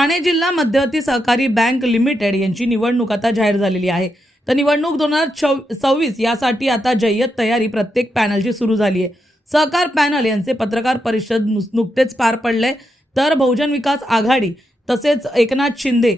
ठाणे जिल्हा मध्यवर्ती सहकारी बँक लिमिटेड यांची निवडणूक आता जाहीर झालेली आहे। तर निवडणूक 2026 यासाठी आता जय्यत तयारी प्रत्येक पॅनलची सुरू झाली आहे। सहकार पॅनल यांचे पत्रकार परिषद नुकतेच पार पडले। तर बहुजन विकास आघाडी तसेच एकनाथ शिंदे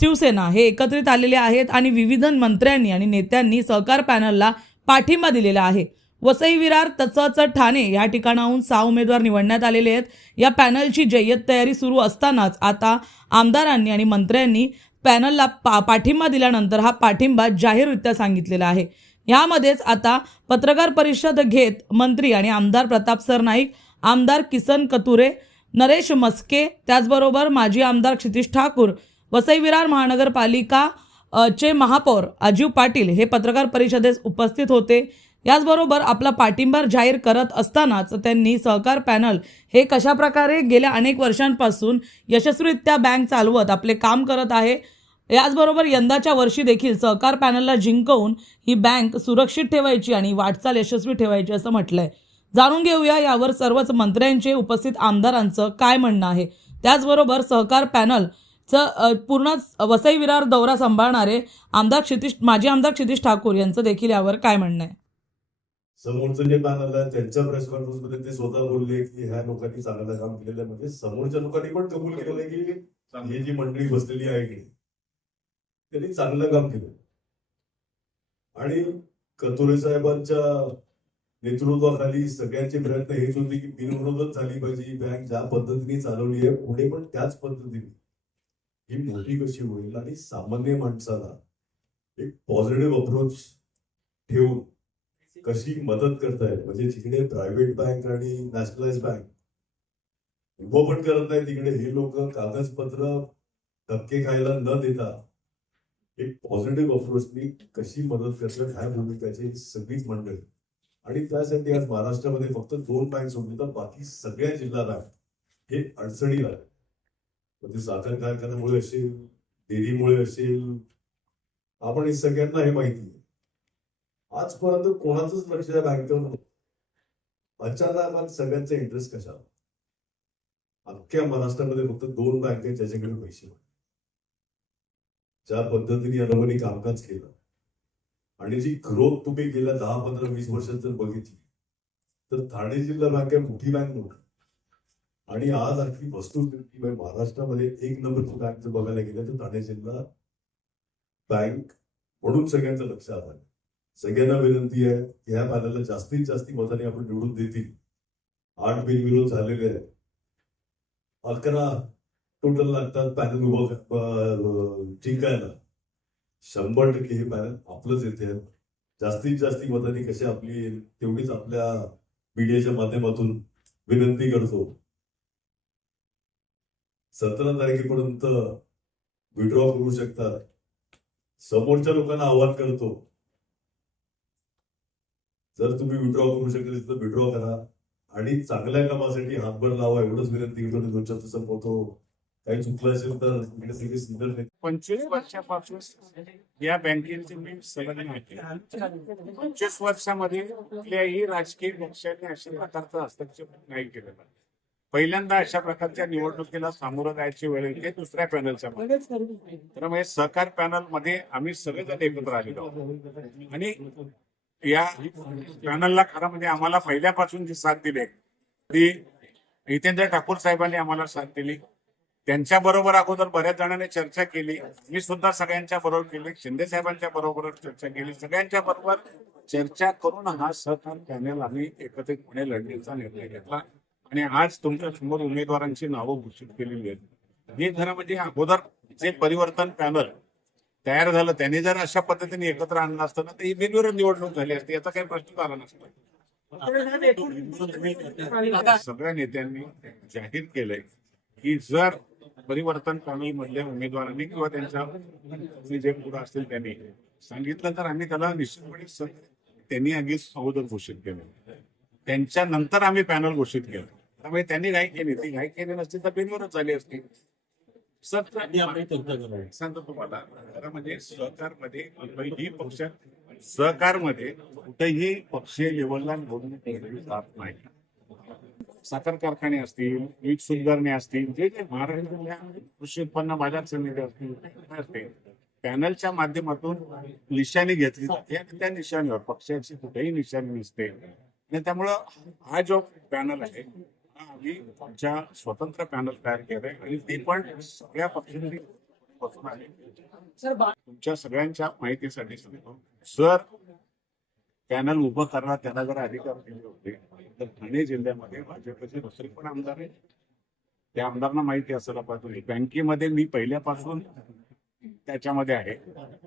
शिवसेना हे एकत्रित आलेले आहेत आणि विविध मंत्र्यांनी आणि नेत्यांनी सहकार पॅनलला पाठिंबा दिलेला आहे। वसई विरार तसंच ठाणे या ठिकाणाहून 6 उमेदवार निवडण्यात आलेले आहेत। या पॅनलची जय्यत तयारी सुरू असतानाच आता आमदारांनी आणि मंत्र्यांनी पॅनलला पाठिंबा दिल्यानंतर हा पाठिंबा जाहीररित्या सांगितलेला आहे। यामध्येच आता पत्रकार परिषद घेत मंत्री आणि आमदार प्रताप सरनाईक, आमदार किसन कथुरे, नरेश मस्के, त्याचबरोबर माजी आमदार क्षितिज ठाकूर, वसई विरार महानगरपालिका चे महापौर अजीव पाटील हे पत्रकार परिषदेस उपस्थित होते। याचबरोबर आपला पाठिंबा जाहीर करत असतानाच त्यांनी सहकार पॅनल हे कशा प्रकारे गेल्या अनेक वर्षांपासून यशस्वीरित्या बँक चालवत आपले काम करत आहे, याचबरोबर यंदाच्या वर्षी देखील सहकार पॅनलला जिंकवून ही बँक सुरक्षित ठेवायची आणि वाटचाल यशस्वी ठेवायची असं म्हटलंय। जाणून घेऊया यावर सर्वच मंत्र्यांचे, उपस्थित आमदारांचं काय म्हणणं आहे। त्याचबरोबर सहकार पॅनलचं पूर्ण वसई विरार दौरा सांभाळणारे माजी आमदार क्षितिज ठाकूर यांचं देखील यावर काय म्हणणं आहे। समोरचं जे पॅनल आहे त्यांच्या प्रेस कॉन्फरन्स मध्ये ते स्वतः बोलले की ह्या लोकांनी चांगलं काम केलेलं आहे। म्हणजे समोरच्या लोकांनी पण कबूल केलंय की ही जी मंडळी बसलेली आहे की त्यांनी चांगलं काम केलं। आणि कथोरे साहेबांच्या नेतृत्वाखाली सगळ्यांचे प्रयत्न हेच होते की बिनविरोधच झाली पाहिजे ही बँक, ज्या पद्धतीने चालवली आहे पुढे पण त्याच पद्धतीने ही मोठी कशी होईल आणि सामान्य माणसाला एक पॉझिटिव्ह अप्रोच ठेवून कशी मदत करतायत। म्हणजे तिकडे प्रायव्हेट बँक आणि नॅशनलाइज बँक उभं पण करत नाही, तिकडे हे लोक कागदपत्र धक्के खायला न देता एक पॉझिटिव्ह अप्रोचनी कशी मदत करतात ह्या भूमिकाची सगळीच मंडळी। आणि त्यासाठी आज महाराष्ट्रामध्ये फक्त 2 बँक सोडली तर बाकी सगळ्या जिल्हा बँक हे अडचणीला आहे। म्हणजे साखर कारखान्यामुळे असेल, डेअरीमुळे असेल, आपण हे सगळ्यांना हे माहिती आहे। आजपर्यंत कोणाचंच लक्ष या बँकेवर नव्हतं, अचानक सगळ्यांचा इंटरेस्ट कशाला? अख्ख्या महाराष्ट्रामध्ये फक्त 2 बँक आहेत ज्याच्याकडे पैसे, ज्या पद्धतीने अनवणी कामकाज केलं आणि जी ग्रोथ तुम्ही गेल्या 10, 15, 20 वर्षात जर बघितली तर ठाणे जिल्हा बँक आहे मोठी बँक नव्हती। आणि आज आणखी वस्तुस्थिती महाराष्ट्रामध्ये 1 नंबरची बँक जर बघायला गेलं तर ठाणे जिल्हा बँक म्हणून सगळ्यांचं लक्ष आलं। सगळ्यांना विनंती आहे की ह्या पॅनलला जास्तीत जास्त मताने आपण निवडून देतील। 8 बिनविरोध झालेले आहेत, 11 टोटल लागतात पॅनल उभं जिंकायला। 100% हे पॅनल आपलंच येते। जास्तीत जास्त मतांनी कशी आपली येईल तेवढीच आपल्या मीडियाच्या माध्यमातून विनंती करतो। 17 तारखेपर्यंत विड्रॉ करू शकतात। समोरच्या लोकांना आवाहन करतो, जर तुम्ही विड्रॉ करू शकले तर विड्रॉ करा आणि चांगल्या कामासाठी हातभार लावा एवढंच विनंती करतो। 2 शब्द संपवतो। काही चुकलं असेल तर 25 वर्षापासून या बँकेची मी संलग्न आहे। 25 वर्षामध्ये कुठल्याही राजकीय पक्षाने अशा प्रकारचा हस्तक्षेप नाही केलेला। पहिल्यांदा अशा प्रकारच्या निवडणुकीला सामोरं जायची वेळ येते दुसऱ्या पॅनलच्या मध्ये। त्यामुळे सहकार पॅनल मध्ये आम्ही सगळेजण एकत्र आलेलो आहोत आणि या पॅनलला खरं म्हणजे आम्हाला पहिल्यापासून जी साथ दिली ती हितेंद्र ठाकूर साहेबांनी आम्हाला साथ दिली। त्यांच्या बरोबर अगोदर बऱ्याच जणांनी चर्चा केली, मी सुद्धा सगळ्यांच्या बरोबर केली, शिंदे साहेबांच्या बरोबर चर्चा केली, सगळ्यांच्या बरोबर चर्चा करून हा सहकार पॅनल आम्ही एकत्रितपणे लढण्याचा निर्णय घेतला आणि आज तुमच्या समोर उमेदवारांची नावं घोषित केलेली आहेत। हे खरं म्हणजे अगोदर जे परिवर्तन पॅनल तयार झालं त्यांनी जर अशा पद्धतीने एकत्र आणलं असतं ना तर ही बिनविरोध निवडणूक झाली असती, याचा काही प्रश्न आला नसता। सगळ्या नेत्यांनी जाहीर केलंय की जर परिवर्तन पॅनल मधल्या उमेदवारांनी किंवा त्यांच्या जे पुढे असतील त्यांनी सांगितलं तर आम्ही त्याला निश्चितपणे त्यांनी आधीच अगोदर घोषित केलं, त्यांच्या नंतर आम्ही पॅनल घोषित केलं। त्यामुळे त्यांनी घाई केली, ती घाई केली नसती तर बिनविरोध झाली असती। सांगतो तुम्हाला खरं म्हणजे सहकारमध्ये कुठेही पक्ष सहकारमध्ये कुठेही पक्षीय लेवलला निवडणूक जात नाही। साखर कारखाने असतील, वीज सुधारणे असतील, जे जे महाराष्ट्रातल्या कृषी उत्पन्न बाजार समिती असतील, पॅनलच्या माध्यमातून निशाणी घेतली जाते आणि त्या निशाणीवर पक्षाची कुठेही निशाणी नसते आणि त्यामुळं हा जो पॅनल आहे हा आम्ही आमच्या स्वतंत्र पॅनल तयार केलंय आणि ते पण सगळ्या पक्षांनी बसून आहे. तुमच्या सगळ्यांच्या माहितीसाठी सांगतो, जर पॅनल उभं करणार त्यांना जर अधिकार दिले होते तर ठाणे जिल्ह्यामध्ये भाजपचे दुसरे पण आमदार आहेत. त्या आमदारांना माहिती असायला पाहिजे. बँकेमध्ये मी पहिल्यापासून त्याच्यामध्ये आहे,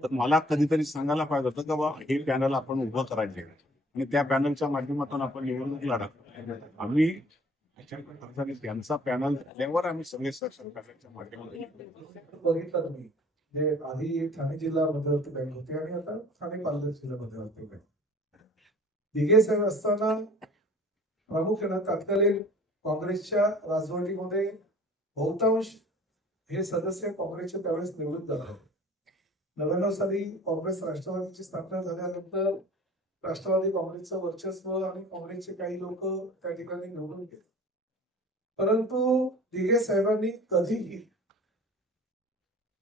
तर मला कधीतरी सांगायला पाहिजे होतं की बाबा हे पॅनल आपण उभं करायचे आणि त्या पॅनलच्या माध्यमातून आपण निवडणूक लढत. आम्ही अर्थाने त्यांचा पॅनल झाल्यावर आम्ही सगळे सरकारच्या माध्यमातून बघितलं तुम्ही जे आधी ठाणे जिल्हा मध्यवर्ती बँक होती आणि आता ठाणे पालघर जिल्हा मध्यवर्ती बँक. दिघे साहेब असताना प्रामुख्यानं तत्कालीन काँग्रेसच्या राजवटीमध्ये बहुतांश हे सदस्य काँग्रेसचे त्यावेळेस निवडून जात होते. 99 साली काँग्रेस राष्ट्रवादीची स्थापना झाल्यानंतर राष्ट्रवादी काँग्रेसचं वर्चस्व आणि काँग्रेसचे काही लोक त्या ठिकाणी निवडून गेले. परंतु दिघे साहेबांनी कधीही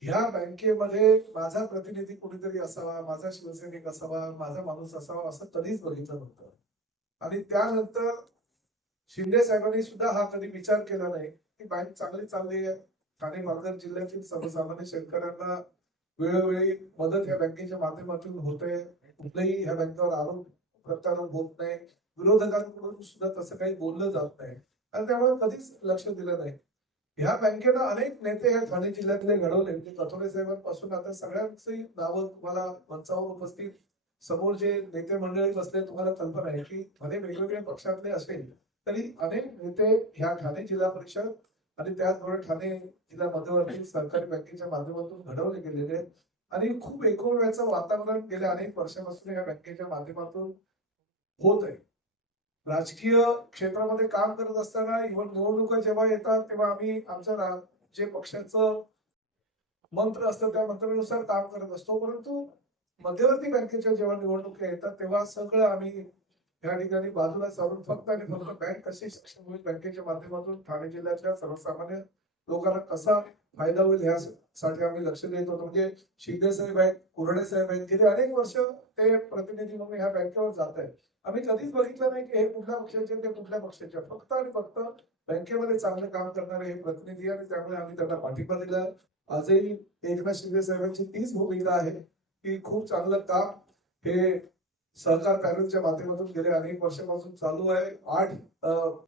ह्या बँकेमध्ये माझा प्रतिनिधी कोणीतरी असावा, माझा शिवसैनिक असावा, माझा माणूस असावा असं कधीच बघितलं नव्हतं. आणि त्यानंतर शिंदे साहेबांनी सुद्धा हा कधी विचार केला नाही की बँक चांगली चालली आहे. ठाणे पालघर जिल्ह्यातील सर्वसामान्य शेतकऱ्यांना वेळोवेळी मदत या बँकेच्या माध्यमातून होते. कुठलेही ह्या बँकेवर आरोप प्रत्यारोप होत नाही. विरोधकांकडून सुद्धा तसं काही बोललं जात नाही आणि त्यामुळे कधीच लक्ष दिलं नाही. ह्या बँकेनं अनेक नेते ह्या ठाणे जिल्ह्यातले घडवले. म्हणजे कथोरे साहेबांपासून आता सगळ्यांची नावं तुम्हाला मंचावर उपस्थित समोर जे नेते मंडळी बसले तुम्हाला कल्पना आहे की भले वेगवेगळ्या पक्षातले असेल तरी अनेक नेते ह्या ठाणे जिल्हा परिषद आणि त्याचबरोबर ठाणे जिल्हा मध्यवर्ती सहकारी बँकेच्या माध्यमातून घडवले गेलेले आहेत आणि खूप एकोप्याचं वातावरण गेल्या अनेक वर्षापासून या बँकेच्या माध्यमातून होत आहे. राजकीय क्षेत्रामध्ये काम करत असताना निवडणुका जेव्हा येतात तेव्हा आम्ही आमच्या जे पक्षाचं मंत्र असतं त्या मंत्रानुसार काम करत असतो. परंतु मध्यवर्ती बँकेच्या जेव्हा निवडणुका येतात तेव्हा सगळं आम्ही या ठिकाणी बाजूला सारून फक्त आणि फक्त बँक कशी सक्षम होईल, बँकेच्या माध्यमातून ठाणे जिल्ह्यातल्या सर्वसामान्य लोकांना कसा फायदा होईल यासाठी आम्ही लक्ष देत होतो. म्हणजे शिंदे साहेब आहेत, कुरडे साहेब आहेत, गेली अनेक वर्ष ते प्रतिनिधी म्हणून ह्या बँकेवर जात आहेत. आम्ही कधीच बघितलं नाही की हे कुठल्या पक्षाचे ते कुठल्या पक्षाचे, फक्त आणि फक्त बँकेमध्ये चांगलं काम करणारे हे प्रतिनिधी आणि त्यामुळे आम्ही त्यांना पाठिंबा दिला. आजही एकनाथ शिंदे साहेबांची तीच भूमिका आहे की खूप चांगलं काम हे सहकार पॅनलच्या माध्यमातून गेले अनेक वर्षापासून चालू आहे. 8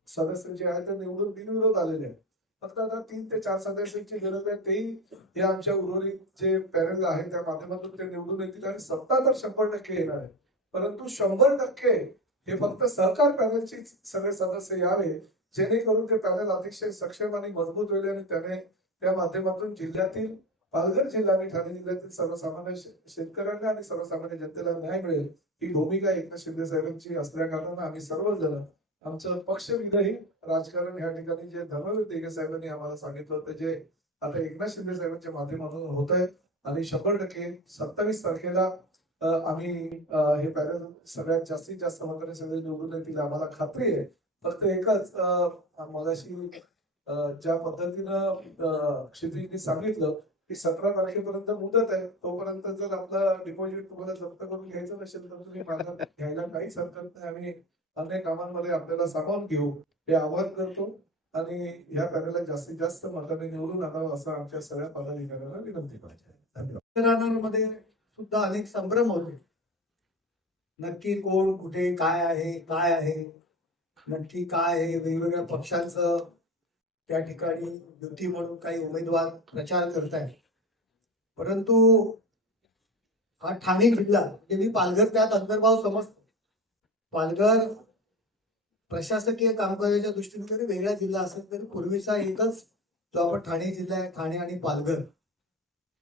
सदस्य जे आहेत ते निवडून बिनविरोध आलेले आहेत. फक्त आता 3 ते 4 सदस्यांची गरज आहे. तेही हे आमच्या उर्वरित जे पॅनल आहे त्या माध्यमातून ते निवडून येतील आणि सत्ता तर 100% येणार आहे. परंतु 100% हे फक्त सहकार पॅनलचे सगळे सदस्य यावे जेणेकरून ते पॅनल अतिशय सक्षम आणि मजबूत होईल आणि त्याने त्या माध्यमातून जिल्ह्यातील पालघर जिल्हा आणि ठाणे जिल्ह्यातील सर्वसामान्य शेतकऱ्यांना आणि सर्वसामान्य जनतेला न्याय मिळेल ही भूमिका एकनाथ शिंदे साहेबांची असल्या कारणानं आम्ही सर्वजण आमचं पक्षविरहित राजकारण या ठिकाणी जे धर्मवीर दिघे साहेबांनी आम्हाला सांगितलं होतं जे आता एकनाथ शिंदे साहेबांच्या माध्यमातून होत आहे आणि 100% 27 तारखेला आम्ही हे पॅनल सगळ्यात जास्तीत जास्त मताने सगळे निवडून येतील आम्हाला खात्री आहे. फक्त एकच मगाशी ज्या पद्धतीनं क्षितिजींनी सांगितलं की 17 तारखेपर्यंत मुदत आहे, तोपर्यंत जर आपलं डिपॉझिट तुम्हाला जप्त करून घ्यायचं नसेल तर तुम्ही माझा घ्यायला काहीच हरकत नाही. आम्ही अन्य कामांमध्ये आपल्याला सामावून घेऊ हे आवाहन करतो आणि ह्या पॅनलला जास्तीत जास्त मताने निवडून आणावं असं आमच्या सगळ्या पदाधिकाऱ्यांना विनंती पाहिजे. धन्यवाद. सुद्धा अनेक संभ्रम होते. नक्की कोण कुठे काय आहे नक्की काय आहे. वेगवेगळ्या पक्षांचं त्या ठिकाणी युती म्हणून काही उमेदवार प्रचार करतायत. परंतु हा ठाणे जिल्हा म्हणजे मी पालघर त्यात अंतर्भाव समजतो. पालघर प्रशासकीय कामकाजाच्या दृष्टीने जरी वेगळा जिल्हा असेल तरी पूर्वीचा एकच जो आपण ठाणे जिल्हा आहे, ठाणे आणि पालघर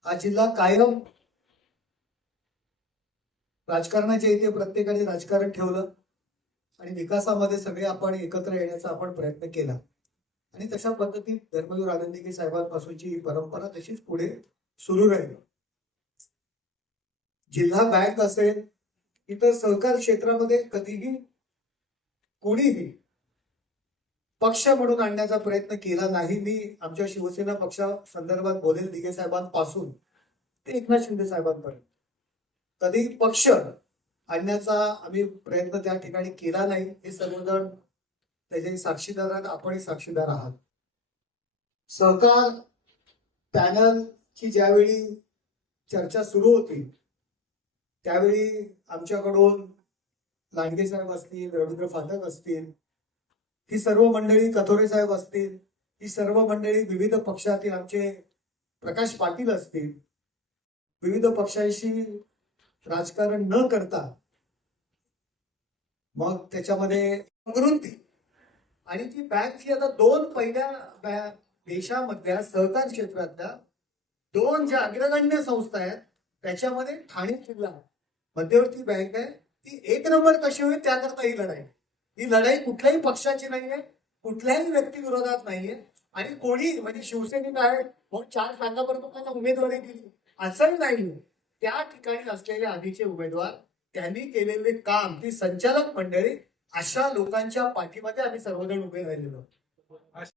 हा जिल्हा कायम राजकारणाच्या इथे प्रत्येकाने राजकारण ठेवलं आणि विकासामध्ये सगळे आपण एकत्र येण्याचा आपण प्रयत्न केला आणि तशा पद्धतीत धर्मवीर आनंदीगे साहेबांपासूनची ही परंपरा तशीच पुढे सुरू राहील. जिल्हा बँक असेल इतर सहकार क्षेत्रामध्ये कधीही कोणीही पक्ष म्हणून आणण्याचा प्रयत्न केला नाही. मी आमच्या शिवसेना पक्षा संदर्भात बोलेल, दिघे साहेबांपासून ते एकनाथ शिंदे साहेबांपर्यंत कधी पक्ष आणण्याचा आम्ही प्रयत्न त्या ठिकाणी केला नाही. हे सर्वजण त्याचे साक्षीदार आहेत, आपणही साक्षीदार आहात. सहकार पॅनलची ज्यावेळी चर्चा सुरू होती त्यावेळी आमच्याकडून लांडगे साहेब असतील, रवींद्र फाटक असतील, ही सर्व मंडळी, कथोरे साहेब असतील, ही सर्व मंडळी, विविध पक्षातील आमचे प्रकाश पाटील असतील, विविध पक्षांशी राजकारण न करता मग त्याच्यामध्ये समृद्धी आणि ती बँक ही आता दोन पहिल्या देशामधल्या सहकार क्षेत्रातल्या दोन ज्या अग्रगण्य संस्था आहेत त्याच्यामध्ये ठाणे जिल्हा मध्यवर्ती बँक आहे. ती एक नंबर कशी होईल त्याकरता ही लढाई कुठल्याही पक्षाची नाहीये, कुठल्याही व्यक्तीविरोधात नाहीये. आणि कोणी म्हणजे शिवसेनेत आहे मग 4 बँकापर्यंत त्यांना उमेदवारी दिली असंही नाही. त्या ठिकाणी असलेले आधीचे उमेदवार, त्यांनी केलेले काम, ती संचालक मंडळी, अशा लोकांच्या पाठीमध्ये आम्ही सर्वजण उभे राहिलेलो.